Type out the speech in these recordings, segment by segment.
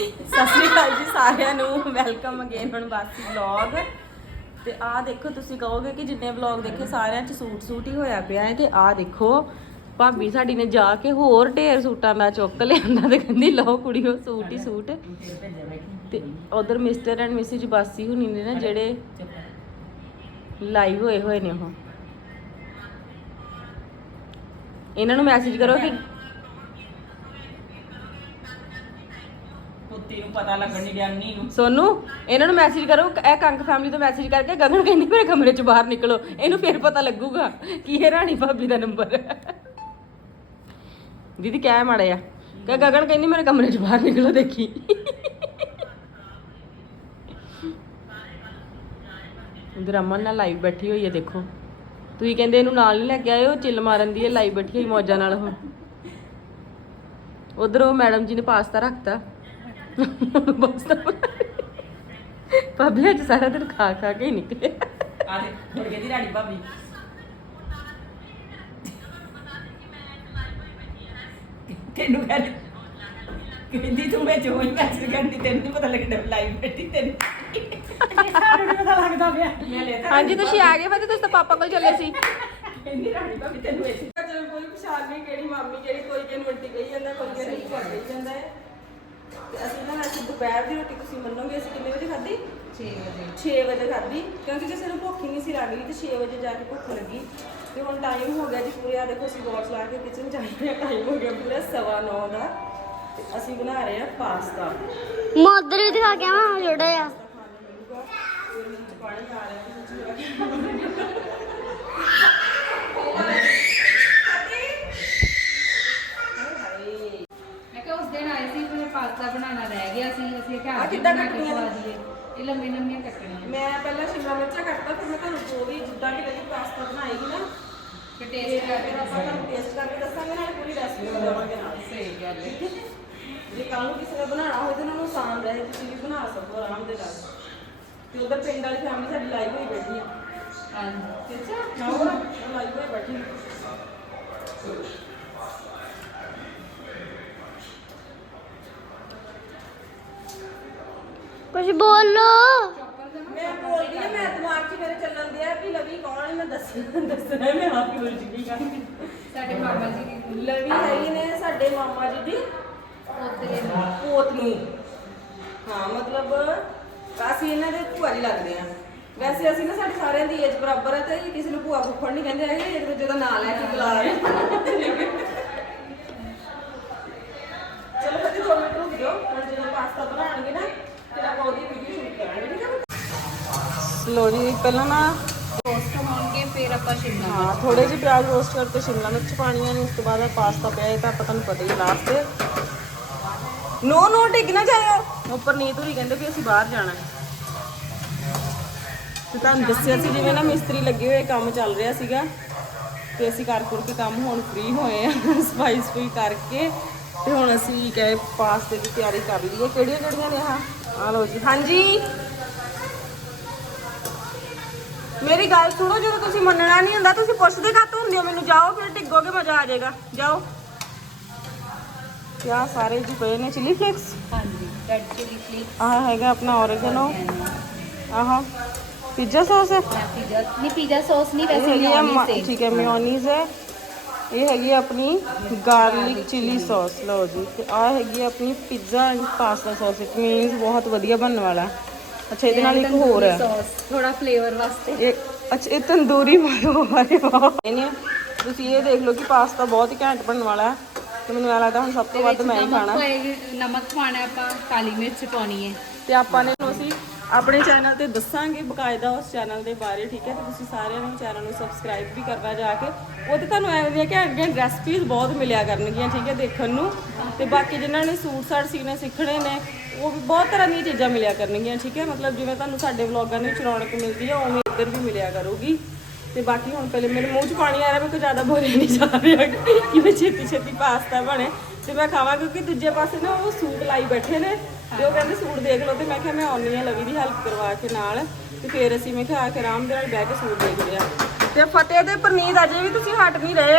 ਸਤਿ ਸ਼੍ਰੀ ਅਕਾਲ ਜੀ ਸਾਰਿਆਂ ਨੂੰ। ਵੈਲਕਮ ਅਗੇਨ ਹੁਣ ਵਲੌਗ ਤੇ ਆਹ ਦੇਖੋ, ਤੁਸੀਂ ਕਹੋਗੇ ਕਿ ਜਿੰਨੇ ਵਲੌਗ ਦੇਖੇ ਸਾਰਿਆਂ 'ਚ ਸੂਟ ਸੂਟ ਹੀ ਹੋਇਆ ਪਿਆ ਹੈ ਤੇ ਆਹ ਦੇਖੋ, ਭਾਬੀ ਸਾਡੀ ਨੇ ਜਾ ਕੇ ਹੋਰ ਢੇਰ ਸੂਟਾਂ ਦਾ ਚੁੱਕ ਲਿਆਂਦਾ ਤੇ ਕਹਿੰਦੀ, ਲਓ ਕੁੜੀਓ ਸੂਟ ਹੀ ਸੂਟ। ਤੇ ਉਧਰ ਮਿਸਟਰ ਐਂਡ ਮਿਸਿਸ ਬਾਸੀ ਹੁਣੀ ਨੇ ਨਾ ਜਿਹੜੇ ਲਾਈਵ ਹੋਏ ਹੋਏ ਨੇ ਉਹ। ਇਹਨਾਂ ਨੂੰ ਮੈਸੇਜ ਕਰੋ ਕਿ ਕੁੱਤੀ ਨੂੰ ਪਤਾ ਲੱਗਣ ਨਹੀਂ ਡਿਆਨੀ ਨੂੰ। ਸੋਨੂੰ, ਇਹਨਾਂ ਨੂੰ ਮੈਸੇਜ ਕਰੋ, ਇਹ ਕੰਕ ਫੈਮਿਲੀ ਤੋਂ ਮੈਸੇਜ ਕਰਕੇ ਗਗਨ ਕਹਿੰਦੀ ਮੇਰੇ ਕਮਰੇ ਚ ਬਾਹਰ ਨਿਕਲੋ। ਇਹਨੂੰ ਫਿਰ ਪਤਾ ਲੱਗੂਗਾ ਕਿ ਇਹ ਰਾਣੀ ਭਾਬੀ ਦਾ ਨੰਬਰ ਹੈ ਦੀਦੀ, ਕਹਿ ਮਾੜਿਆ ਕਿ ਗਗਨ ਕਹਿੰਦੀ ਮੇਰੇ ਕਮਰੇ ਚ ਬਾਹਰ ਨਿਕਲੋ, ਦੇਖੀ। ਇਧਰ ਅਮਨ ਨਾਲ ਲਾਈਵ ਬੈਠੀ ਹੋਈ ਹੈ, ਦੇਖੋ। ਤੁਸੀਂ ਕਹਿੰਦੇ ਇਹਨੂੰ ਨਾਲ ਨਹੀਂ ਲੈ ਕੇ ਆਏ, ਉਹ ਚਿੱਲ ਮਾਰਨ ਦੀ ਹੈ ਲਾਈਵ ਬੈਠੀ ਹੋਈ ਮੌਜਾਂ ਨਾਲ ਉਹ। ਉਧਰ ਉਹ ਮੈਡਮ ਜੀ ਨੇ ਪਾਸਤਾ ਰੱਖਤਾ। ਪਾਸਤਾ ਭਾਬੀ ਅੱਜ ਸਾਰਾ ਦਿਨ ਖਾ ਖਾ ਕੇ ਹੀ ਨਿਕਲੇ। ਆ ਦੇ ਮੁੜ ਗਈ ਦੀ ਰਾਣੀ ਭਾਬੀ। ਤੈਨੂੰ ਕਹਿੰਦੀ ਕਹਿੰਦੀ ਤੂੰ ਵਿੱਚ ਹੋਈ ਮੈਸੇਜ ਕਰਦੀ ਤੈਨੂੰ ਨਹੀਂ ਪਤਾ ਲੱਗਦਾ ਲਾਈਵ ਬੈਠੀ ਤੈਨੂੰ ਸਾਨੂੰ ਨਹੀਂ ਪਤਾ ਲੱਗਦਾ ਪਿਆ। ਮੈਂ ਲੈ ਹਾਂਜੀ ਤੁਸੀਂ ਆ ਗਏ ਤੇ ਤੁਸੀਂ ਤਾਂ ਪਾਪਾ ਕੋਲ ਚੱਲੇ ਸੀ। ਕਹਿੰਦੀ ਰਾਣੀ ਭਾਬੀ ਤੈਨੂੰ ਕੋਈ ਪਛਾਣ ਨਹੀਂ ਕਿਹੜੀ ਮਾਮੀ ਕਿਹੜੀ ਕੋਈ ਕਿਹਨੂੰ ਵੱਡੀ ਕਹੀ ਜਾਂਦਾ ਕੋਈ ਕਿਹਨੂੰ ਘਰ ਕਹੀ ਜਾਂਦਾ ਹੈ ਤੇ ਅਸੀਂ ਨਾ ਅਸੀਂ ਦੁਪਹਿਰ ਦੀ ਰੋਟੀ ਤੁਸੀਂ ਮੰਨੋਗੇ ਅਸੀਂ ਕਿੰਨੇ ਵਜੇ ਖਾਧੀ? 6 ਵਜੇ। 6 ਵਜੇ ਖਾਧੀ। ਕਿਉਂਕਿ ਕਿਸੇ ਨੂੰ ਭੁੱਖ ਹੀ ਨਹੀਂ ਸੀ ਲੱਗ ਰਹੀ ਤੇ 6 ਵਜੇ ਜਾ ਕੇ ਭੁੱਖ ਲੱਗੀ। ਤੇ ਹੁਣ ਟਾਈਮ ਹੋ ਗਿਆ ਜੀ ਪੂਰੇ ਆ ਦੇਖੋ ਅਸੀਂ ਵਾਚ ਲਾ ਕੇ ਕਿਚਨ ਆਏ ਹਾਂ। ਟਾਈਮ ਹੋ ਗਿਆ ਪੂਰਾ ਸਵਾ ਨੌ ਦਾ। ਤੇ ਅਸੀਂ ਬਣਾ ਰਹੇ ਹਾਂ ਪਾਸਤਾ ਮੈਂ ਉਧਰ ਵੀ ਦਿਖਾ ਕੇ ਆਵਾਂ ਜੋੜਾ ਆ। ਪਾਣੀ ਆ ਰਿਹਾ ਤੇ ਵਿੱਚ ਮੈਂ ਕਿਹਾ ਉਸ ਦਿਨ ਆਏ ਸੀ ਫਿਰ ਪਾਸਤਾ ਬਣਾਉਣਾ ਰਹਿ ਗਿਆ ਸੀ ਅਸੀਂ ਆਹ ਕਿਹਾ ਅੱਜ ਕਿੱਦਾਂ ਕੇ ਕੱਟਣੀਆਂ ਨੇ? ਇਹ ਲੰਮੇ ਲੰਮੀਆਂ ਕੱਟਣੀਆਂ। ਮੈਂ ਪਹਿਲਾਂ ਸ਼ਿਮਲਾ ਮਿਰਚਾਂ ਕੱਟਤਾ ਫਿਰ ਮੈਂ ਤੁਹਾਨੂੰ ਜੋ ਵੀ ਜਿੱਦਾਂ ਵੀ ਕਦੀ ਪਾਸਤਾ ਬਣਾਏਗੀ ਨਾ ਤੇ ਟੇਸਟ ਕਰਕੇ ਆਪਾਂ ਤੁਹਾਨੂੰ ਟੇਸਟ ਕਰਕੇ ਦੱਸਾਂਗੇ ਨਾਲ ਪੂਰੀ ਰੈਸਪੀ ਦੇਵਾਂਗੇ ਨਾਲ। ਸਹੀ ਗੱਲ ਹੈ। ਜੇ? ਕੱਲ ਨੂੰ ਕਿਸੇ ਨੇ ਬਣਾਉਣਾ ਹੋਵੇ ਤਾਂ ਉਹਨਾਂ ਨੂੰ ਆਸਾਨ ਰਹੇ ਤੁਸੀਂ ਵੀ ਬਣਾ ਸਕੋ ਆਰਾਮ ਦੇ ਨਾਲ। ਤੇ ਉਧਰ ਪਿੰਡ ਵਾਲੀ ਫੈਮਿਲੀ ਸਾਡੀ ਲਾਈਵ ਹੋਈ ਬੈਠੀ ਹੈ ਹਾਂਜੀ। ਅੱਛਾ ਆਓ ਨਾ ਲਾਈਵ ਹੋਈ ਬੈਠੀ ਬੋਲੋ। ਮੈਂ ਬੋਲਦੀ ਹਾਂ ਮੈਂ ਦਿਮਾਗ 'ਚ ਮੇਰੇ ਚੱਲਣ ਦਿਆ ਵੀ ਲਵੀ ਕੌਣ ਹੈ ਮੈਂ ਦੱਸ ਦੱਸਣਾ ਹੈ, ਮੈਂ ਆਪ ਹੀ ਉਲਝ ਗਈ ਗੱਲ ਸਾਡੇ ਮਾਮਾ ਜੀ ਦੀ ਲਵੀ ਹੈਗੀ ਨੇ ਸਾਡੇ ਮਾਮਾ ਜੀ ਦੀ ਪੋਤਰੇ ਪੋਤ ਨੂੰ ਹਾਂ ਮਤਲਬ ਅਸੀਂ ਇਹਨਾਂ ਦੇ ਭੂਆ ਜੀ ਲੱਗਦੇ ਆ ਵੈਸੇ ਅਸੀਂ ਨਾ ਸਾਡੇ ਸਾਰਿਆਂ ਦੀ ਏਜ ਬਰਾਬਰ ਹੈ ਤੇ ਕਿਸੇ ਨੂੰ ਭੂਆ ਫੁੱਫੜ ਨਹੀਂ ਕਹਿੰਦੇ ਹੈਗੇ ਇੱਕ ਦੂਜੇ ਦਾ ਨਾਂ ਲੈ ਕੇ ਬੁਲਾ ਰਹੇ ਫਿਰ ਦੋ ਮਿੰਟ ਰੁਕ ਜਾਓ ਹੁਣ ਜਦੋਂ ਪਾਸਤਾ ਬਣਾਉਣਗੇ ਨਾ ਫਿਰ ਆਪਾਂ ਉਹਦੀ ਵੀਡੀਓ ਸ਼ੂਟ ਕਰਾਂਗੇ ਠੀਕ ਹੈ ਲੋ ਜੀ ਪਹਿਲਾਂ ਨਾ ਰੋਸਟ ਹੋਣਗੇ ਫਿਰ ਆਪਾਂ ਸ਼ਿਮਲਾ ਹਾਂ ਥੋੜੇ ਜਿਹੇ ਪਿਆਜ਼ ਰੋਸਟ ਕਰਕੇ ਸ਼ਿਮਲਾ ਮਿਰਚ ਪਾਣੀਆਂ ਨੇ ਉਸ ਤੋਂ ਬਾਅਦ ਪਾਸਤਾ ਪਿਆ ਇਹ ਤਾਂ ਆਪਾਂ ਤੁਹਾਨੂੰ ਪਤਾ ਹੀ ਹੈ ਲਾਸਟ ਤੇ। ਨੋ ਨੋ ਡਿੱਗ ਨਾ ਜਾਇਓ ਉੱਪਰ ਨੀਤ ਹੋਰੀ ਕਹਿੰਦੇ ਵੀ ਅਸੀਂ ਬਾਹਰ ਜਾਣਾ ਹੈ। ਤੇ ਤੁਹਾਨੂੰ ਦੱਸਿਆ ਸੀ ਜਿਵੇਂ ਨਾ ਮਿਸਤਰੀ ਲੱਗੇ ਹੋਏ ਕੰਮ ਚੱਲ ਰਿਹਾ ਸੀਗਾ ਤੇ ਅਸੀਂ ਕਰ ਕੁਰ ਕੇ ਕੰਮ ਹੁਣ ਫ੍ਰੀ ਹੋਏ ਆ ਸਫ਼ਾਈ ਸਫ਼ਾਈ ਕਰਕੇ। ਤੇ ਹੁਣ ਅਸੀਂ ਕਹੇ ਪਾਸਤੇ ਦੀ ਤਿਆਰੀ ਕਰ ਲਈਏ। ਕਿਹੜੀਆਂ ਕਿਹੜੀਆਂ ਨੇ ਆਹ? ਆ ਲਓ ਜੀ ਹਾਂਜੀ। ਮੇਰੀ ਗੱਲ ਸੁਣੋ ਜਦੋਂ ਤੁਸੀਂ ਮੰਨਣਾ ਨਹੀਂ ਹੁੰਦਾ ਤੁਸੀਂ ਪੁੱਛਦੇ ਕਾਹਤੋਂ ਹੁੰਦੇ ਹੋ? ਮੈਨੂੰ ਜਾਓ ਫਿਰ ਡਿੱਗੋਗੇ ਮਜ਼ਾ ਆ ਜਾਏਗਾ। ਜਾਓ। ਕਿਆ ਸਾਰੇ ਜੀ ਪਏ ਨੇ ਚਿਲੀ ਫਲੇਕਸ ਹਾਂਜੀ ਰੈਡ ਚਿਲੀ ਫਲੇਕ ਆਹ ਹੈਗਾ ਆਪਣਾ ਔਰੇਗਨੋ ਆਹ ਪੀਜ਼ਾ ਸੌਸ ਹੈ? ਪੀਜ਼ਾ ਨਹੀਂ ਪੀਜ਼ਾ ਸੌਸ ਨਹੀਂ ਵੈਸੇ ਆ ਮਿਓਨੀਜ਼ ਮ- ਠੀਕ ਹੈ ਮਿਓਨੀਜ਼ ਹੈ। ਇਹ ਹੈਗੀ ਆ ਆਪਣੀ ਗਾਰਲਿਕ ਚਿਲੀ ਸੌਸ ਲਓ ਜੀ ਤੇ ਆਹ ਹੈਗੀ ਆ ਆਪਣੀ pizza and pasta sauce it means ਬਹੁਤ ਵਧੀਆ ਬਣਨ ਵਾਲਾ। ਹੈ। ਅੱਛਾ ਇਹਦੇ ਨਾਲ ਇੱਕ ਹੋਰ ਹੈ। ਸੌਸ ਥੋੜਾ ਫਲੇਵਰ ਵਾਸਤੇ। ਇਹ ਅੱਛਾ ਇਹ ਤੰਦੂਰੀ ਮਾਰੋ ਅਰੇ ਵਾਹ ਇਹਨੇ ਤੁਸੀਂ ਇਹ ਦੇਖ ਲਓ ਕਿ ਪਾਸਤਾ ਬਹੁਤ ਹੀ ਘੈਂਟ ਬਣਨ ਵਾਲਾ ਹੈ। ਤੇ ਮੈਨੂੰ ਐਂ ਲੱਗਦਾ ਹੁਣ ਸਭ ਤੋਂ ਵੱਧ ਮੈਂ ਹੀ ਖਾਣਾ। ਨਮਕ ਪਾਣਾ ਆਪਾਂ ਕਾਲੀ ਮਿਰਚ ਪਾਉਣੀ ਹੈ। ਤੇ ਆਪਾਂ ਨੇ ਨੂੰ ਅਸੀਂ ਆਪਣੇ ਚੈਨਲ ਤੇ ਦੱਸਾਂਗੇ ਬਕਾਇਦਾ ਉਸ ਚੈਨਲ ਦੇ ਬਾਰੇ, ਠੀਕ ਹੈ? ਤੇ ਤੁਸੀਂ ਸਾਰਿਆਂ ਨੂੰ ਚੈਨਲ ਨੂੰ ਸਬਸਕ੍ਰਾਈਬ ਵੀ ਕਰਨਾ ਜਾ ਕੇ, ਉਹ ਉਹਦੇ ਤੁਹਾਨੂੰ ਐਵੇਂ ਦੀਆਂ ਕਿ ਅੱਗੇ ਰੈਸਪੀਜ਼ ਬਹੁਤ ਮਿਲਿਆ ਕਰਨਗੀਆਂ, ਠੀਕ ਹੈ? ਦੇਖਣ ਨੂੰ। ਤੇ ਬਾਕੀ ਜਿਨ੍ਹਾਂ ਨੇ ਸੂਟ ਸਾਟ ਸੀਨੇ ਸਿੱਖਣੇ ਨੇ, ਉਹ ਵੀ ਬਹੁਤ ਤਰ੍ਹਾਂ ਦੀਆਂ ਚੀਜ਼ਾਂ ਮਿਲਿਆ ਕਰਨਗੀਆਂ, ਠੀਕ ਹੈ? ਮਤਲਬ ਜਿਵੇਂ ਤੁਹਾਨੂੰ ਸਾਡੇ ਵਲੌਗਾਂ ਦੇ ਵਿੱਚ ਰੌਣਕ ਮਿਲਦੀ ਹੈ ਉਵੇਂ ਇੱਧਰ ਵੀ ਮਿਲਿਆ ਕਰੂਗੀ। ਤੇ ਬਾਕੀ ਹੁਣ ਪਹਿਲੇ ਮੇਰੇ ਮੂੰਹ 'ਚ ਪਾਣੀ ਆ ਰਿਹਾ, ਮੈਂ ਕੋਈ ਜ਼ਿਆਦਾ ਬੋਲਿਆ ਨਹੀਂ ਜਾ ਰਿਹਾ ਕਿ ਮੈਂ ਛੇਤੀ ਛੇਤੀ ਪਾਸਤਾ ਬਣੇ ਤੇ ਮੈਂ ਖਾਵਾਂ ਕਿਉਂਕਿ ਦੂਜੇ ਪਾਸੇ ਨਾ ਉਹ ਸੂਟ ਲਾਈ ਬੈਠੇ ਨੇ ਤੇ ਉਹ ਕਹਿੰਦੇ ਸੂਟ ਦੇਖ ਲਓ ਤੇ ਮੈਂ ਕਿਹਾ ਮੈਂ ਆਉਣੀ ਆ ਲਵੀ ਦੀ ਹੈਲਪ ਕਰਵਾ ਕੇ ਨਾਲ ਤੇ ਫਿਰ ਅਸੀਂ ਮੈਂ ਕਿਹਾ ਆ ਕੇ ਆਰਾਮ ਦੇ ਨਾਲ ਬਹਿ ਕੇ ਸੂਟ ਦੇਖਦੇ ਆ ਤੇ ਫਤਿਹ ਤੇ ਪ੍ਰਨੀਤ ਅਜੇ ਵੀ ਤੁਸੀਂ ਹਟ ਨਹੀਂ ਰਹੇ।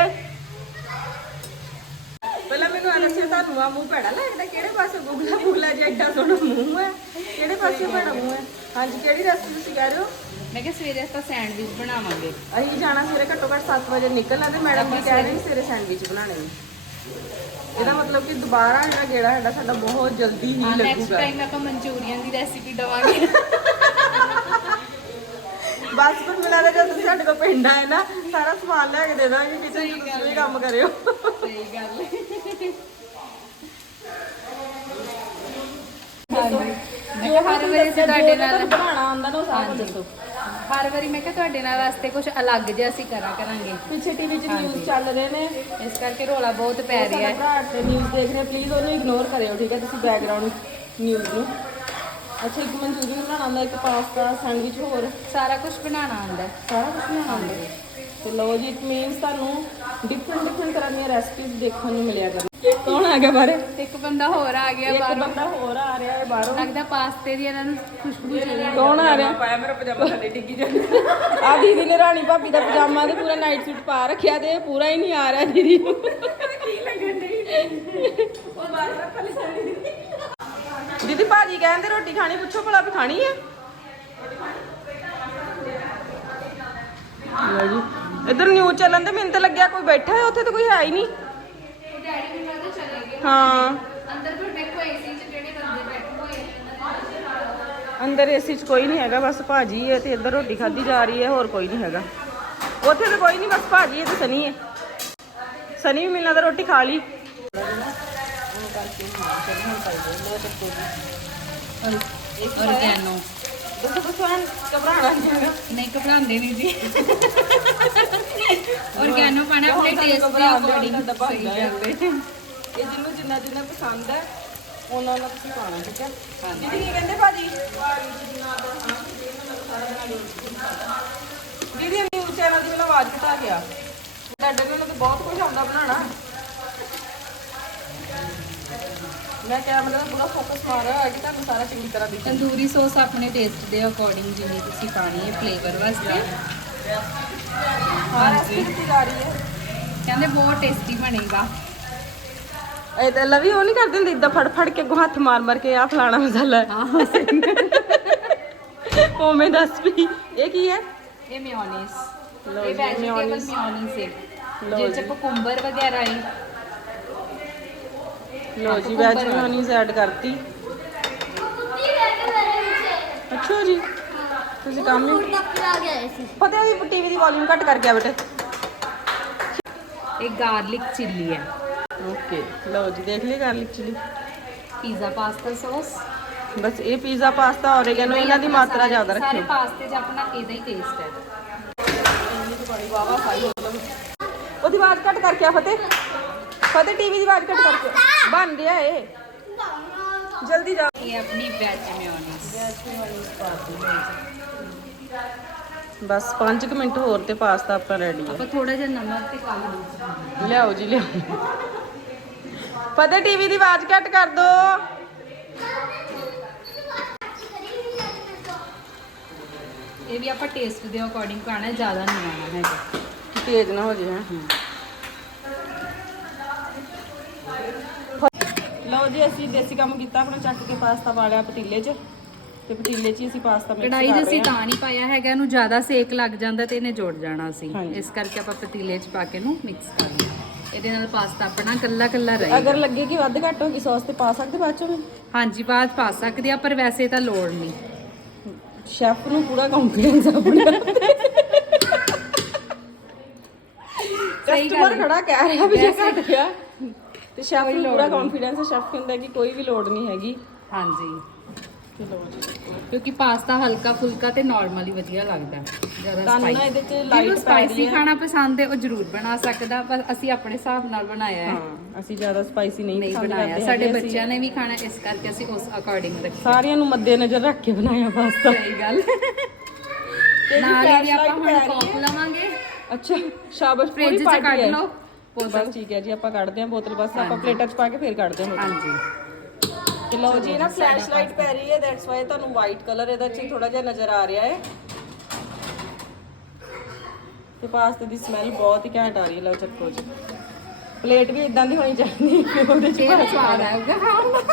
ਪਹਿਲਾਂ ਮੈਨੂੰ ਤਾਂ ਤੁਹਾਨੂੰ ਆ ਮੂੰਹ ਭੈੜਾ ਲੱਗਦਾ? ਕਿਹੜੇ ਪਾਸੇ ਗੁਗਲਾ ਗੁਗਲਾ ਜਿਹਾ ਐਡਾ ਸੋਹਣਾ ਮੂੰਹ ਹੈ? ਕਿਹੜੇ ਪਾਸੇ ਭੈੜਾ ਮੂੰਹ ਹੈ? ਹਾਂਜੀ ਕਿਹੜੀ ਰੈਸਪੀ ਤੁਸੀਂ ਕਹਿ ਰਹੇ ਹੋ? ਮੈਂ ਕਿਹਾ ਸਵੇਰੇ ਆਪਾਂ ਸੈਂਡਵਿਚ ਬਣਾਵਾਂਗੇ। ਅਸੀਂ ਜਾਣਾ ਸਵੇਰੇ ਘੱਟੋ ਘੱਟ 7 ਵਜੇ ਨਿਕਲਣਾ ਤੇ ਮੈਡਮ ਵੀ ਕਹਿ ਰਹੀ ਸਵੇਰੇ ਸੈਂਡਵਿਚ ਬਣਾਉਣੇ। ਨੇ ਇਹਦਾ ਮਤਲਬ ਕਿ ਦੁਬਾਰਾ ਜਿਹੜਾ ਗੇੜਾ ਹੈਗਾ ਸਾਡਾ ਬਹੁਤ ਜਲਦੀ ਹੀ ਨੈਕਸਟ ਲੱਗੂਗਾ। ਟਾਈਮ ਆਪਾਂ ਮਨਚੂਰੀਅਨ ਦੀ ਰੈਸਿਪੀ ਦਵਾਂਗੇ। ਬਸ ਫਿਰ ਮਿਲਾ ਦੇ ਜਦ ਤੁਸੀਂ ਸਾਡੇ ਕੋਲ ਪਿੰਡ ਆਏ ਨਾ ਸਾਰਾ ਸਮਾਨ ਲਿਆ ਕੇ ਦੇ ਦਾਂਗੇ ਕਿਚਨ ਚ ਤੁਸੀਂ ਵੀ ਕੰਮ ਕਰਿਓ। ਸਹੀ ਗੱਲ ਮੈਂ ਕਿਹਾ ਹਰ ਅਸੀਂ ਤੁਹਾਡੇ ਨਾਲ ਬਣਾਉਣਾ ਆਉਂਦਾ ਨਾ ਉਹ ਸਾਰਾ ਕੁਝ ਦੱਸੋ। ਹਰ ਵਾਰੀ ਮੈਂ ਕਿਹਾ ਤੁਹਾਡੇ ਨਾਲ ਵਾਸਤੇ ਕੁਝ ਅਲੱਗ ਜਿਹਾ ਅਸੀਂ ਕਰਾ ਕਰਾਂਗੇ। ਪਿੱਛੇ ਟੀਵੀ 'ਚ ਨਿਊਜ਼ ਚੱਲ ਰਹੇ ਨੇ। ਇਸ ਕਰਕੇ ਰੋਲਾ ਬਹੁਤ ਪੈ ਰਿਹਾ ਹੈ। ਨਿਊਜ਼ ਦੇਖ ਰਹੇ ਪਲੀਜ਼ ਉਹਨੂੰ ਇਗਨੋਰ ਕਰਿਓ ਠੀਕ ਹੈ? ਤੁਸੀਂ ਬੈਕਗ੍ਰਾਉਂਡ ਨਿਊਜ਼ ਨੂੰ। ਅੱਛਾ ਇੱਕ ਮਨਚੂਰੀਅਨ ਬਣਾਉਣਾ ਆਉਂਦਾ ਇੱਕ ਪਾਸਤਾ ਸੈਂਡਵਿਚ ਹੋਰ। ਸਾਰਾ ਕੁਝ ਬਣਾਉਣਾ ਆਉਂਦਾ। ਹੈ। ਸਾਰਾ ਕੁਝ ਬਣਾਉਣਾ ਆਉਂਦਾ। ਤੇ ਲਓ ਜੀ ਇਟ ਮੀਨਸ ਤੁਹਾਨੂੰ ਡਿਫਰੈਂਟ ਡਿਫਰੈਂਟ ਤਰ੍ਹਾਂ ਦੀਆਂ ਰੈਸਪੀਜ਼ ਦੇਖਣ ਨੂੰ ਮਿਲਿਆ ਕਰਨ। ਕੌਣ ਆ ਗਿਆ ਬਾਰੇ ਇੱਕ ਬੰਦਾ ਹੋਰ ਆ ਗਿਆ ਇੱਕ ਬਾਹਰੋਂ। ਬੰਦਾ ਹੋਰ ਆ ਰਿਹਾ ਹੈ ਬਾਹਰੋਂ। ਲੱਗਦਾ ਪਾਸਤੇ ਦੀ ਇਹਨਾਂ ਨੂੰ ਖੁਸ਼ਬੂ ਚੱਲੀ ਕੌਣ ਆ ਰਿਹਾ? ਪਾਇਆ ਮੇਰਾ ਪਜਾਮਾ ਥੱਲੇ ਡਿੱਗੀ ਜਾਂਦਾ। ਆ ਦੀਦੀ ਨੇ ਰਾਣੀ ਭਾਬੀ ਦਾ ਪਜਾਮਾ ਤੇ ਪੂਰਾ ਨਾਈਟ ਸੂਟ ਪਾ ਰੱਖਿਆ ਤੇ ਇਹ ਪੂਰਾ ਹੀ ਨਹੀਂ ਆ ਰਿਹਾ ਦੀਦੀ ਨੂੰ। ਦੀਦੀ ਭਾਜੀ ਕਹਿੰਦੇ ਰੋਟੀ ਖਾਣੀ ਪੁੱਛੋ ਭਲਾ ਵੀ ਖਾਣੀ ਹੈ? ਲਓ ਜੀ। ਇਧਰ ਨਿਊਜ਼ ਚੱਲਣ ਤੇ ਮੈਨੂੰ ਤਾਂ ਲੱਗਿਆ ਕੋਈ ਬੈਠਾ ਹੈ ਉੱਥੇ ਤਾਂ ਕੋਈ ਹੈ ਹੀ ਨਹੀਂ ਡੈਡੀ ਵੀ ਲੱਗਦਾ ਚਲੇ ਗਏ ਹਾਂ। ਅੰਦਰ ਫਿਰ ਦੇਖੋ ਏਸੀ 'ਚ ਜਿਹੜੇ ਬੰਦੇ ਬੈਠੇ ਹੋਏ ਆ ਅੰਦਰ ਏਸੀ 'ਚ ਕੋਈ ਨਹੀਂ ਹੈਗਾ ਬਸ ਭਾਜੀ ਹੈ ਤੇ ਇੱਧਰ ਰੋਟੀ ਖਾਧੀ ਜਾ ਰਹੀ ਹੈ ਹੋਰ ਕੋਈ ਨਹੀਂ ਹੈਗਾ। ਉੱਥੇ ਤਾਂ ਕੋਈ ਨਹੀਂ ਬਸ ਭਾਜੀ ਹੈ ਤੇ ਸਨੀ ਹੈ। ਸਨੀ ਵੀ ਮਿਲਣਾ ਤਾਂ ਰੋਟੀ ਖਾ ਲਈ। ਐਨ ਘਬਰਾਣਾ ਨਹੀਂ ਘਬਰਾਉਂਦੇ ਨਹੀਂ ਜੀ। ਔਰਗੈਨੋ ਪਾਣਾ ਆਪਣੇ ਟੇਸਟ ਦੇ ਅਕੋਰਡਿੰਗ ਸਹੀ ਹੈ। ਇਹ ਜਿਹਨੂੰ ਜਿੰਨਾ ਜਿੰਨਾ ਪਸੰਦ ਹੈ ਉਹਨਾਂ ਨਾਲ ਤੁਸੀਂ ਪਾਣਾ ਠੀਕ ਹੈ? ਦੀਦੀ ਕੀ ਕਹਿੰਦੇ ਭਾਜੀ? ਦੀਦੀ ਨਿਊਜ਼ ਚੈਨਲ ਦੀ ਮੈਨੂੰ ਆਵਾਜ਼ ਘਟਾ ਗਿਆ ਤੁਹਾਡੇ ਕੋਲ ਤਾਂ ਬਹੁਤ ਕੁਝ ਆਉਂਦਾ ਬਣਾਉਣਾ। ਮੈਂ ਕੈਮਰੇ ਦਾ ਪੂਰਾ ਫੋਕਸ ਮਾਰ ਰਿਹਾ ਕਿ ਤੁਹਾਨੂੰ ਸਾਰਾ ਚੰਗੀ ਤਰ੍ਹਾਂ ਦਿਖੇ। ਤੰਦੂਰੀ ਸੌਸ ਆਪਣੇ ਟੇਸਟ ਦੇ ਅਕੋਰਡਿੰਗ ਜਿੰਨੀ ਤੁਸੀਂ ਪਾਣੀ ਹੈ ਫਲੇਵਰ ਵਾਸਤੇ। ਹਾਂ ਰੈਸਪੀ ਰਹੀ ਹੈ। ਕਹਿੰਦੇ ਬਹੁਤ ਟੇਸਟੀ ਬਣੇਗਾ। ਇਹ ਤਾਂ ਲਵੀ ਉਹ ਨਹੀਂ ਕਰਦੇ ਹੁੰਦੇ ਇਦਾਂ ਫੜ ਫੜ ਕੇ ਅੱਗੋਂ ਹੱਥ ਮਾਰ ਮਾਰ ਕੇ ਆ ਫਲਾਣਾ ਮਸਾਲਾ। ਹੈ ਹਾਂ ਸਹੀ ਉਵੇਂ ਦੱਸ ਵੀ ਇਹ ਕੀ ਹੈ? ਇਹ ਮਿਓਨੀਜ਼। ਲਓ ਇਹ ਵੈਜੀਟੇਬਲ। ਮਿਓਨੀਜ਼। ਹੈ। ਲਓ ਜਿਹਦੇ ਜੀ। ਚ ਕੁਕੁੰਬਰ ਵਗੈਰਾ ਹੈ। ਲੋ ਜੀ cucumber ਵੈਜ ਵਾਲੀ। ਮਿਓਨੀਜ਼ ਐਡ ਕਰਤੀ। ਅੱਛਾ ਜੀ। ਤੁਸੀਂ ਕੰਮ ਹੀ ਫਤਿਹ ਦੀ ਟੀਵੀ ਦੀ ਵੋਲਿਊਮ ਘੱਟ ਕਰ ਗਿਆ ਬੇਟੇ। ਇਹ ਗਾਰਲਿਕ ਚਿੱਲੀ ਹੈ। ਓਕੇ ਲਓ ਜੀ ਦੇਖ ਲਈ garlic chilli pizza pasta sauce ਬਸ ਇਹ ਪੀਜ਼ਾ ਪਾਸਤਾ ਔਰੇਗੈਨੋ ਇਹਨਾਂ ਦੀ ਮਾਤਰਾ ਜ਼ਿਆਦਾ ਸਾਰੇ ਰੱਖਿਓ। ਪਾਸਤੇ 'ਚ ਆਪਣਾ ਇਹਦਾ ਹੀ ਟੇਸਟ ਹੈ। ਉਹਦੀ ਆਵਾਜ਼ ਘੱਟ ਕਰਕੇ ਆ ਫਤਿਹ। ਫਤਿਹ ਟੀਵੀ ਦੀ ਆਵਾਜ਼ ਘੱਟ ਕਰਕੇ। ਬਣ ਰਿਹਾ ਏ ਜਲਦੀ ਜਾ। ਇਹ ਆਪਣੀ ਵੈਜ ਮਿਓਨੀਜ਼ ਬਸ 5 ਮਿੰਟ ਹੋਰ ਤੇ ਪਾਸਤਾ ਆਪਣਾ ਰੈਡੀ ਹੈ ਆਪਾਂ ਥੋੜਾ ਜਿਹਾ ਨਮਕ ਤੇ ਕਾਲੀ ਮਿਰਚ ਲਿਆਓ ਜੀ ਲਿਆਓ। ਫਤਿਹ ਟੀਵੀ ਦੀ ਆਵਾਜ਼ ਘੱਟ ਕਰ ਦੋ। ਇਹ ਵੀ ਆਪਾਂ ਟੇਸਟ ਦੇ ਅਕੋਰਡਿੰਗ ਪਾਣਾ ਜ਼ਿਆਦਾ ਨਹੀਂ ਪਾਣਾ ਹੈਗਾ। ਤੇਜ਼ ਨਾ ਹੋ ਜੇ ਹੈ। ਲਓ ਜੀ ਅਸੀਂ ਦੇਸੀ ਕੰਮ ਕੀਤਾ ਆਪਣਾ ਚੱਕ ਕੇ ਪਾਸਤਾ ਪਾ ਲਿਆ ਪਤੀਲੇ 'ਚ। ਤੇ ਪਤੀਲੇ 'ਚ ਹੀ ਅਸੀਂ ਪਾਸਤਾ ਮਿਕਸ ਕੜਾਈ ਕਰ 'ਚ ਰਹੇ ਅਸੀਂ ਤਾਂ ਨਹੀਂ ਪਾਇਆ ਹੈਗਾ ਇਹਨੂੰ ਜ਼ਿਆਦਾ ਸੇਕ ਲੱਗ ਜਾਂਦਾ ਤੇ ਇਹਨੇ ਜੋੜ ਜਾਣਾ ਸੀ। ਹਾਂਜੀ। ਇਸ ਕਰਕੇ ਆਪਾਂ ਪਤੀਲੇ 'ਚ ਪਾ ਕੇ ਇਹਨੂੰ ਮਿਕਸ ਕਰ ਲਿਆ। ਇਹਦੇ ਨਾਲ ਪਾਸਤਾ ਆਪਣਾ ਕੱਲਾ ਕੱਲਾ ਰਹੇਗਾ। ਅਗਰ ਲੱਗੇ ਕਿ ਵੱਧ ਘੱਟ ਹੋ ਗਈ ਸੌਸ ਤੇ ਪਾ ਸਕਦੇ ਬਾਅਦ ਚੋਂ ਵੀ? ਹਾਂਜੀ ਬਾਅਦ ਪਾ ਸਕਦੇ ਆ ਪਰ ਵੈਸੇ ਤਾਂ ਲੋੜ ਨਹੀਂ। ਸ਼ੈਫ ਨੂੰ ਪੂਰਾ ਕੰਫੀਡੈਂਸ ਆਪਣੇ। ਕਸਟਮਰ। ਖੜਾ ਕਹਿ ਰਿਹਾ ਵੀ ਜੇ ਘੱਟ ਗਿਆ। ਤੇ ਸ਼ੈਫ ਨੂੰ ਪੂਰਾ ਕੰਫੀਡੈਂਸ ਹੈ ਸ਼ੈਫ ਕਹਿੰਦਾ ਕਿ ਕੋਈ ਵੀ ਲੋੜ ਨਹੀਂ ਹੈਗੀ। ਹਾਂਜੀ। ਤੇ ਲਓ ਜੀ ਕਿਉਂਕਿ ਪਾਸਤਾ ਹਲਕਾ ਫੁਲਕਾ ਤੇ ਨਾਰਮਲ ਹੀ ਵਧੀਆ ਲੱਗਦਾ। ਜ਼ਿਆਦਾ ਤੁਹਾਨੂੰ ਨਾ ਸਪਾਈਸੀ ਇਹਦੇ 'ਚ ਜਿਹਨੂੰ ਲਾਈਟ ਪੈ ਸਪਾਈਸੀ ਹੈ। ਖਾਣਾ ਪਸੰਦ ਹੈ ਉਹ ਜ਼ਰੂਰ ਬਣਾ ਸਕਦਾ ਪਰ ਅਸੀਂ ਆਪਣੇ ਹਿਸਾਬ ਨਾਲ ਬਣਾਇਆ ਹੈ। ਹਾਂ ਅਸੀਂ ਜ਼ਿਆਦਾ ਸਪਾਈਸੀ ਨਹੀਂ ਨਹੀਂ ਪਸੰਦ ਬਣਾਇਆ। ਕਰਦੇ ਸਾਡੇ ਹੈਗੇ, ਅਸੀਂ। ਬੱਚਿਆਂ ਨੇ ਵੀ ਖਾਣਾ ਇਸ ਕਰਕੇ ਅਸੀਂ ਉਸ ਅਕੋਰਡਿੰਗ ਰੱਖਿਆ। ਸਾਰਿਆਂ ਨੂੰ ਮੱਦੇ ਨਜ਼ਰ ਰੱਖ ਕੇ ਬਣਾਇਆ ਪਾਸਤਾ। ਸਹੀ ਗੱਲ। ਨਾਲ ਹੀ ਆਪਾਂ ਹੁਣ ਹੈ। ਲਵਾਂਗੇ। ਅੱਛਾ ਸ਼ਾਬਾਸ਼ ਫ੍ਰਿਜ ਪੂਰੀ 'ਚ ਪਾਰਟੀ ਕੱਢ ਹੈ। ਲਓ। ਬਸ ਠੀਕ ਹੈ ਜੀ ਆਪਾਂ ਕੱਢਦੇ ਹਾਂ ਬੋਤਲ ਬਸ ਆਪਾਂ ਪਲੇਟਾਂ 'ਚ ਪਾ ਕੇ ਫੇਰ ਕੱਢਦੇ ਹਾਂ। ਬੋਤਲ। ਹਾਂਜੀ। ਲਓ ਜੀ ਨਾ ਫਲੈਸ਼ ਲਾਈਟ ਪੈ ਰਹੀ ਹੈ ਦੈਟਸ ਵਾਈ ਤੁਹਾਨੂੰ ਵਾਈਟ ਕਲਰ ਇਹਦਾ ਚ ਥੋੜਾ ਜਿਹਾ ਨਜ਼ਰ ਆ ਰਿਹਾ ਹੈ। ਤੇ ਪਾਸਤੇ ਦੀ ਸਮੈਲ ਬਹੁਤ ਹੀ ਘੈਂਟ ਆ ਰਹੀ ਹੈ ਲਓ ਚੱਕੋ ਜੀ। ਪਲੇਟ ਵੀ ਇਦਾਂ ਦੀ ਹੋਣੀ ਚਾਹੀਦੀ ਕਿ ਉਹਦੇ ਚ ਭਰ ਸਵਾਦ ਆਊਗਾ। ਖਾਣ ਦਾ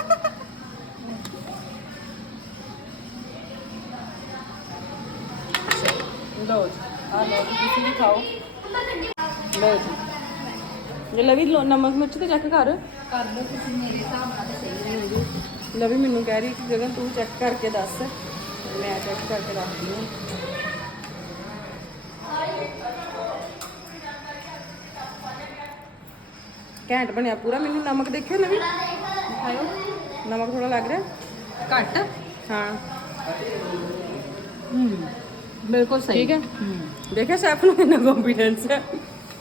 ਲਓ ਜੀ ਆ ਲਓ ਜੀ, ਤੁਸੀਂ ਵੀ ਖਾਓ। ਲਓ ਜੀ। ਜੇ ਲਵੀ ਲੋ ਨਮਕ ਮਿਰਚ ਤੇ ਚੈੱਕ ਕਰ ਕਰ ਲਓ ਤੁਸੀਂ ਮੇਰੇ ਹਿਸਾਬ ਨਾਲ ਤਾਂ ਸਹੀ ਲਵੀ ਮੈਨੂੰ ਕਹਿ ਰਹੀ ਕਿ ਗਗਨ ਤੂੰ ਚੈੱਕ ਕਰਕੇ ਦੱਸ। ਮੈਂ ਚੈੱਕ ਕਰਕੇ ਦੱਸਦੀ ਹਾਂ। ਘੈਂਟ ਬਣਿਆ ਪੂਰਾ ਮੈਨੂੰ ਨਮਕ ਦੇਖਿਓ ਲਵੀ? ਦਿਖਾਇਓ। ਨਮਕ ਥੋੜਾ ਲੱਗ ਰਿਹਾ? ਘੱਟ? ਹਾਂ। ਹੂੰ ਬਿਲਕੁਲ ਸਹੀ। ਠੀਕ ਹੈ? ਦੇਖਿਆ ਸ਼ੈਫ ਨੂੰ ਕਿੰਨਾ ਕੰਫੀਡੈਂਸ ਹੈ?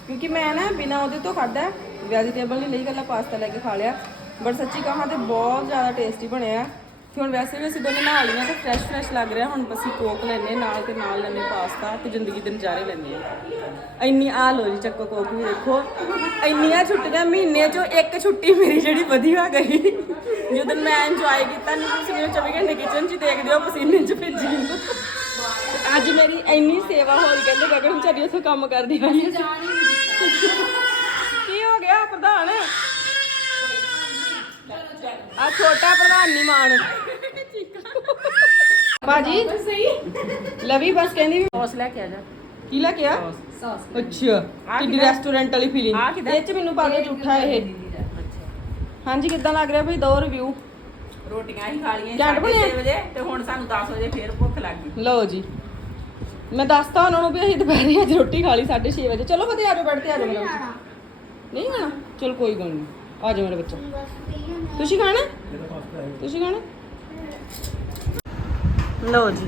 ਕਿਉਂਕਿ ਮੈਂ ਨਾ ਬਿਨਾ ਉਹਦੇ ਤੋਂ ਖਾਦਾ ਵੈਜੀਟੇਬਲ ਨਹੀਂ ਲਈ ਗੱਲਾਂ ਪਾਸਤਾ ਲੈ ਕੇ ਖਾ ਲਿਆ। ਬਟ ਸੱਚੀ ਕਹਾਂ ਤੇ ਬਹੁਤ ਜ਼ਿਆਦਾ ਟੇਸਟੀ ਬਣਿਆ ਕਿ ਹੁਣ ਵੈਸੇ ਵੀ ਅਸੀਂ ਦੋਨੇ ਨਹਾ ਲਈਆਂ ਤੇ ਫਰੈਸ਼ ਫਰੈਸ਼ ਲੱਗ ਰਿਹਾ। ਹੁਣ ਅਸੀਂ ਕੋਕ ਲੈਨੇ ਨਾਲ ਤੇ ਨਾਲ ਲੈਨੇ ਪਾਸਤਾ ਤੇ ਜ਼ਿੰਦਗੀ ਦੇ ਨਜ਼ਾਰੇ ਲੈਨੇ ਆ। ਇੰਨੀ ਆ ਲੋ ਜੀ ਚੱਕੋ ਕੋਕ ਵੀ ਦੇਖੋ। ਇੰਨੀਆਂ ਛੁੱਟੀਆਂ, ਮਹੀਨੇ ਚੋਂ ਇੱਕ ਛੁੱਟੀ ਮੇਰੀ ਜਿਹੜੀ ਵਧੀਆ ਗਈ। ਜਦੋਂ ਮੈਂ ਇੰਜੋਏ ਕੀਤਾ, ਨਹੀਂ ਤੁਸੀਂ ਮੈਨੂੰ 24 ਘੰਟੇ ਕਿਚਨ 'ਚ ਦੇਖਦੇ ਹੋ, ਪਸੀਨੇ 'ਚ ਭਿੱਜੀ ਅੱਜ ਮੇਰੀ ਇੰਨੀ ਸੇਵਾ ਹੋਈ ਕਹਿੰਦੇ ਗਗਨ ਵਿਚਾਰੀ ਉੱਥੇ ਕੰਮ ਕਰਦੀ ਆਈ ਕੀ ਹੋ ਗਿਆ ਪ੍ਰਧਾਨ? ਆ ਛੋਟਾ ਪ੍ਰਧਾਨ ਨਹੀਂ ਮਾਣ। ਬਾਜੀ ਲਵੀ ਬਸ ਕਹਿੰਦੀ ਵੀ ਸੌਸ ਲੈ ਕੇ ਆ ਜਾ। ਕੀ ਲੈ ਕੇ ਆ? ਸੌਸ ਅੱਛਾ ਕਿੱਡੀ ਰੈਸਟੋਰੈਂਟ ਵਾਲੀ ਫੀਲਿੰਗ ਇਹ ਚ ਮੈਨੂੰ ਪਾ ਕੇ ਝੂਠਾ ਇਹ। ਹਾਂਜੀ ਕਿੱਦਾਂ ਲੱਗ ਰਿਹਾ ਭਈ ਦੋ ਰਿਵਿਊ ਰੋਟੀਆਂ ਹੀ ਖਾ ਬਣਿਆ? 6 ਵਜੇ ਤੇ ਹੁਣ ਸਾਨੂੰ 10 ਵਜੇ ਫੇਰ ਭੁੱਖ ਲੱਗ ਗਈ। ਲਓ ਜੀ। ਮੈਂ ਦੱਸਤਾ ਉਹਨਾਂ ਨੂੰ ਵੀ ਅਸੀਂ ਦੁਪਹਿਰੇ ਅੱਜ ਰੋਟੀ ਖਾ ਲਈ 6:30 ਵਜੇ। ਚਲੋ ਵਧੀਆ ਆਜੋ ਬੈਠ ਤੇ ਆਜੋ ਮੇਰੇ ਨਹੀਂ ਖਾਣਾ। ਚਲ ਕੋਈ ਗੱਲ ਨਹੀਂ ਆਜੋ ਮੇਰੇ ਬੱਚਾ। ਤੁਸੀਂ ਖਾਣਾ? ਤੁਸੀਂ ਖਾਣਾ? ਲਓ ਜੀ।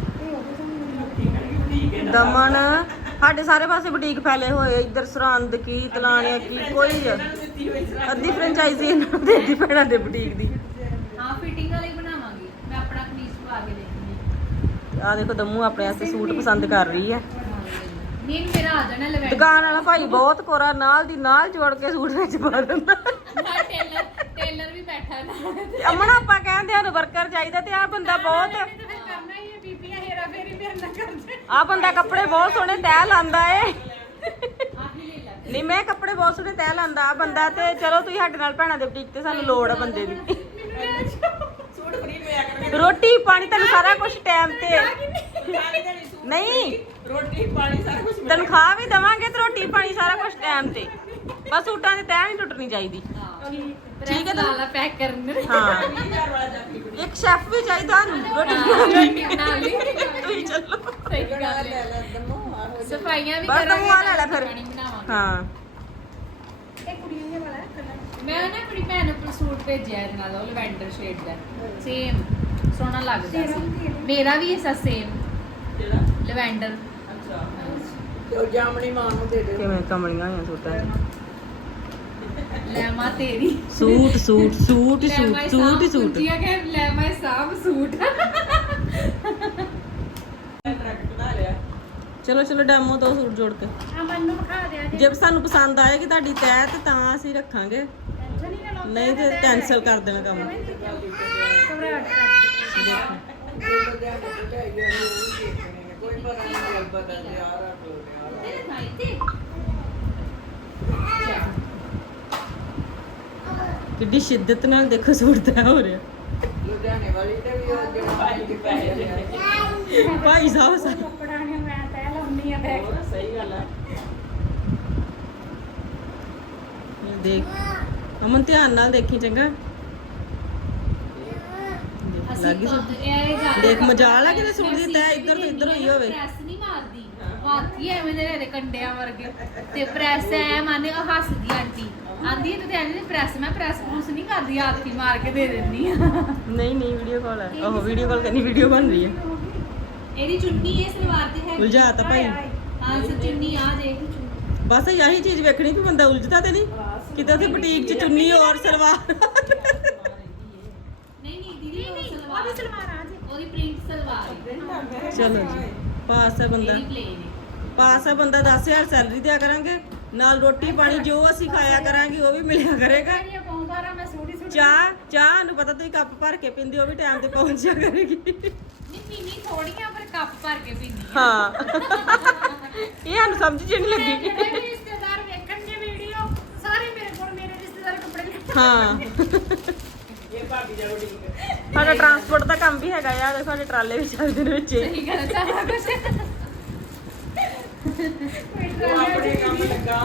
ਦਮਨ ਸਾਡੇ ਸਾਰੇ ਪਾਸੇ ਬੁਟੀਕ ਫੈਲੇ ਹੋਏ। ਇੱਧਰ ਸਰਹੰਦ ਕੀ ਤਲਾਣਿਆ ਕੀ ਕੋਈ। ਅੱਧੀ ਫਰੈਂਚਾਈਜ਼ੀ ਇਹਨਾਂ ਨੂੰ ਦੇਦੀ ਪੈਣਾ ਦੇ ਬੁਟੀਕ ਦੀ। ਹਾਂ ਫਿਟਿੰਗ ਵਾਲੀ ਬਣਾਵਾਂਗੀ। ਮੈਂ ਆਪਣਾ ਕਮੀਜ਼ ਪਾ ਕੇ ਦੇਖੂੰਗੀ ਆ ਦੇਖੋ ਦਮੂ ਆਪਣੇ ਵਾਸਤੇ ਸੂਟ ਪਸੰਦ ਕਰ ਰਹੀ ਹੈ ਨਹੀਂ ਮੇਰਾ ਆ ਜਾਣਾ ਲਵੈਂਡਰ। ਦੁਕਾਨ ਵਾਲਾ ਭਾਈ ਬਹੁਤ ਕੋਰਾ ਨਾਲ ਦੀ ਨਾਲ ਜੋੜ ਕੇ ਸੂਟ ਵਿੱਚ ਪਾ ਦਿੰਦਾ। ਟੇਲਰ ਟੇਲਰ ਵੀ ਬੈਠਾ ਨਾਲ ਤੇ। ਅਮਨ ਆਪਾਂ ਕਹਿੰਦੇ ਆ ਵਰਕਰ ਚਾਹੀਦਾ ਤੇ ਆ ਬੰਦਾ ਬਹੁਤ ਤੇ ਫਿਰ ਕਰਨਾ ਹੀ ਹੈ ਬੀਬੀਆਂ ਹੇਰਾ ਫੇਰੀ ਮੇਰੇ ਨਾਲ ਕਰਦੇ। ਆ ਬੰਦਾ ਕੱਪੜੇ ਬਹੁਤ ਸੋਹਣੇ ਤੈਅ ਲਾਂਦਾ ਏ। ਨਹੀਂ ਮੈਂ ਕੱਪੜੇ ਬਹੁਤ ਸੋਹਣੇ ਤੈਅ ਲਾਂਦਾ ਆ ਬੰਦਾ ਤੇ ਚਲੋ ਤੁਸੀਂ ਸਾਡੇ ਨਾਲ ਭੈਣਾਂ ਦੇ ਬੁਟੀਕ ਤੇ ਸਾਨੂੰ ਲੋੜ ਆ ਬੰਦੇ ਦੀ। ਸੂਟ ਫਰੀ ਪਿਆ ਕਰਨਗੇ ਰੋਟੀ ਪਾਣੀ ਤੈਨੂੰ ਸਾਰਾ ਕੁਝ ਟਾਈਮ ਤੇ। ਸੂਟ ਨਹੀਂ। ਰੋਟੀ ਪਾਣੀ ਸਾਰਾ ਕੁਝ ਤਨਖਾਹ ਵੀ ਦਵਾਂਗੇ ਤੇ ਰੋਟੀ ਪਾਣੀ ਸਾਰਾ ਕੁਝ ਟਾਈਮ ਤੇ। ਬਸ ਸੂਟਾਂ ਦੀ ਤੈਅ ਨਹੀਂ ਟੁੱਟਣੀ ਚਾਹੀਦੀ। ਠੀਕ। ਹੈ ਲਾਲਾ ਪੈਕ ਕਰਨ ਦੇ ਹਾਂ। 20000 ਵਾਲਾ ਜੱਫੀ ਇੱਕ ਸ਼ੈਫ ਵੀ ਚਾਹੀਦਾ ਰੋਟੀ ਰੋਟੀ ਬਣਾ ਲਈ। ਤੁਸੀਂ ਚੱਲੋ। ਸਹੀ ਗੱਲ ਹੈ। ਸਫਾਈਆਂ ਵੀ ਬਸ ਕਰਾਂਗੇ ਤੂੰ ਆ ਲੈ ਲੈ ਫਿਰ। ਪਾਣੀ ਬਣਾਵਾਂਗੇ ਹਾਂ। ਮੈਂ ਨਾ ਆਪਣੀ ਭੈਣ ਨੂੰ ਸੂਟ ਭੇਜਿਆ ਇਹਦੇ ਨਾਲ ਉਹ ਲਵੈਂਡਰ ਸ਼ੇਡ ਦਾ। ਸੇਮ ਸੋਹਣਾ ਲੱਗਦਾ ਸੀ। ਮੇਰਾ ਵੀ ਐਸਾ ਸੇਮ ਜਿਹੜਾ? ਲਵੈਂਡਰ। ਅੱਛਾ। ਤੇ ਉਹ ਜਾਮਣੀ ਮਾਂ ਨੂੰ ਦੇ ਦੇ ਕਿਵੇਂ ਕਮਲੀਆਂ ਹੋਈਆਂ ਸੂਟਾਂ 'ਚ? ਲੈ ਮਾ ਤੇਰੀ। ਸੂਟ ਸੂਟ ਸੂਟ ਹੀ ਲੈ ਸੂਟ ਮਾਈ ਸੂਟ ਹੀ ਸਾਹਬ ਸੂਟ। ਕੁੰਜੀਆਂ ਕਿ ਲੈ ਮਾਈ ਸਾਹਬ ਸੂਟ। ਚਲੋ ਚਲੋ ਡੈਮੋ ਦੋ ਸੂਟ ਜੋੜ ਕੇ। ਆ ਮੈਨੂੰ ਵਿਖਾ ਦਿਆ ਜੇ। ਸਾਨੂੰ ਪਸੰਦ ਆਏਗੀ ਤੁਹਾਡੀ ਤੈਅ ਤੇ ਤਾਂ ਅਸੀਂ ਰੱਖਾਂਗੇ। ਨਹੀਂ ਤੇ ਕੈਨਸਲ ਕਰ ਦੇਣਾ ਕੰਮ। ਕੋਈ ਪਤਾ ਨਹੀਂ ਤੇ ਯਾਰ ਆ ਕਿੱਡੀ ਸ਼ਿੱਦਤ ਨਾਲ ਦੇਖੋ ਸੂਟ ਤੈਅ ਹੋ ਰਿਹਾ। ਲੁਧਿਆਣੇ ਵਾਲੀ ਤੇ ਵੀ ਉਹ ਜਿਹੜਾ ਭਾਈ ਦੇ ਪੈਸੇ ਭਾਈ ਸਾਹਿਬ ਸਾ- ਕੱਪੜਾ ਨੇ ਮੈਂ ਤੈ ਲਾਉਣੀ ਆ ਹੋਰ ਸਹੀ ਗੱਲ ਆ। ਦੇਖ ਅਮਨ ਧਿਆਨ ਨਾਲ ਦੇਖੀ ਚੰਗਾ। ਦੇਖ, ਲੱਗ ਦੇਖ, ਮਜਾਲ ਆ ਕਿਤੇ ਸੂਟ ਦੀ ਤੈਅ ਇੱਧਰ ਤੋਂ ਇੱਧਰ ਹੋਈ ਹੋਵੇ। ਪ੍ਰੈਸ ਨਹੀਂ ਮਾਰਦੀ। ਵਾਕੀ ਐਵੇਂ ਦੇ ਕੰਡਿਆਂ ਵਰਗੇ। ਤੇ ਪ੍ਰੈਸ ਐ ਮਾਨੇ ਉਹ ਹੱਸਦੀ ਆਂਟੀ। ਆਂਦੀ ਤੇ ਆਂਦੀ ਪ੍ਰੈਸ ਮੈਂ ਪ੍ਰੈਸ ਪ੍ਰੂਸ ਨਹੀਂ ਕਰਦੀ ਹੀ ਮਾਰ ਕੇ ਦੇ ਦਿੰਦੀ ਆ। ਨਹੀਂ ਨਹੀਂ ਵੀਡੀਓ ਕਾਲ ਹੈ ਉਹ ਵੀਡੀਓ ਕਾਲ ਕਰਨੀ ਵੀਡੀਓ ਬਣ ਰਹੀ ਹੈ ਇਹਦੀ ਚੁੰਨੀ ਇਹ ਸਲਵਾਰ ਤੇ ਹੈ। ਉਲਝਾ ਤਾ ਭਾਈ। ਹਾਂ ਸੋ ਚੁੰਨੀ ਆ ਜੇ। ਬਸ ਇਹੀ ਚੀਜ਼ ਵੇਖਣੀ ਕਿ ਬੰਦਾ ਉਲਝਦਾ ਤੇ ਨਹੀਂ? ਕਿਤੇ ਉੱਥੇ ਬੁਟੀਕ 'ਚ ਚੁੰਨੀ ਔਰ ਸਲਵਾਰ। ਨਹੀਂ ਨਹੀਂ ਦੀਦੀ ਉਹ ਸਲਵਾਰ। ਉਹਦੀ ਸਲਵਾਰ ਆ ਜੇ। ਉਹਦੀ ਪ੍ਰਿੰਟ ਸਲਵਾਰ ਹੈ ਚਲੋ ਜੀ ਪਾਸ ਹੈ ਬੰਦਾ। ਪਾਸ ਹੈ ਬੰਦਾ 10000 ਸੈਲਰੀ ਦਿਆ ਕਰਾਂਗੇ। ਨਾਲ ਰੋਟੀ ਪਾਣੀ ਜੋ ਅਸੀਂ ਖਾਇਆ ਕਰਾਂਗੇ ਉਹ ਵੀ ਮਿਲਿਆ ਕਰੇਗਾ। ਪਾਉਂਦਾ ਰਾਂ ਮੈਂ ਚਾਹ ਚਾਹ ਨੂੰ ਪਤਾ ਤੁਸੀਂ ਕੱਪ ਭਰ ਕੇ ਪੀਂਦੇ ਹੋ ਵੀ ਟਾਈਮ ਤੇ ਪਹੁੰਚ ਜਾ ਕਰੇਗੀ। ਨਹੀਂ ਪੀਣੀ ਥੋੜੀਆਂ ਪਰ ਕੱਪ ਭਰ ਕੇ ਪੀਣੀ ਹਾਂ। ਇਹ ਸਾਨੂੰ ਸਮਝ ਚ ਨਹੀਂ ਲੱਗੀ। ਜਿਹੜੇ ਵੀ ਰਿਸ਼ਤੇਦਾਰ ਵੇਖਣਗੇ ਵੀਡੀਓ ਸਾਰੇ ਮੇਰੇ ਕੋਲ ਮੇਰੇ ਹਾਂ। ਇਹ ਭਾਬੀ ਦਾ ਰੋਟੀ ਸਾਡਾ ਟਰਾਂਸਪੋਰਟ ਦਾ ਕੰਮ ਵੀ ਹੈਗਾ ਯਾਰ ਸਾਡੇ ਟਰਾਲੇ ਵੀ ਚੱਲਦੇ ਨੇ ਵਿੱਚ। ਸਹੀ ਗੱਲ ਸਾਰਾ ਕੁਝ ਉਹ ਆਪਣੇ ਕੰਮ ਲੱਗਾ